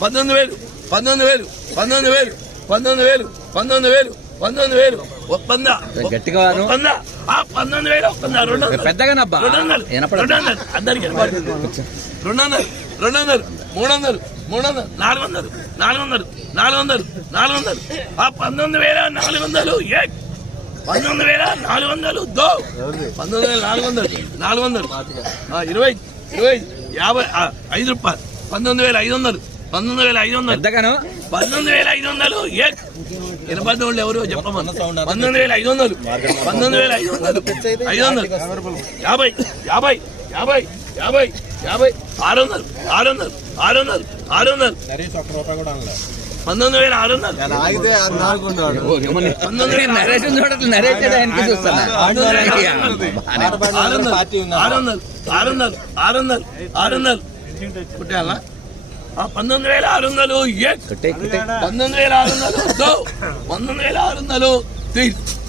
19,000 19,000 19,000 19,000 19,000 19,000 ఒప్పందా గట్టిగా 19,000 పెద్దగా అందరికి 200 200 300 300 400 400 400 400 19,400 19,400 దో 19,400 400 20 20 50 5 రూపాయలు 19,500 19,500 19,500 వినపడ్డ వాళ్ళు ఎవరు చెప్పమని 19,500 19,500 500 50 50 50 50 50 600 600 600 600 19,600 కుట్టాలా 19,600 19,600 19,600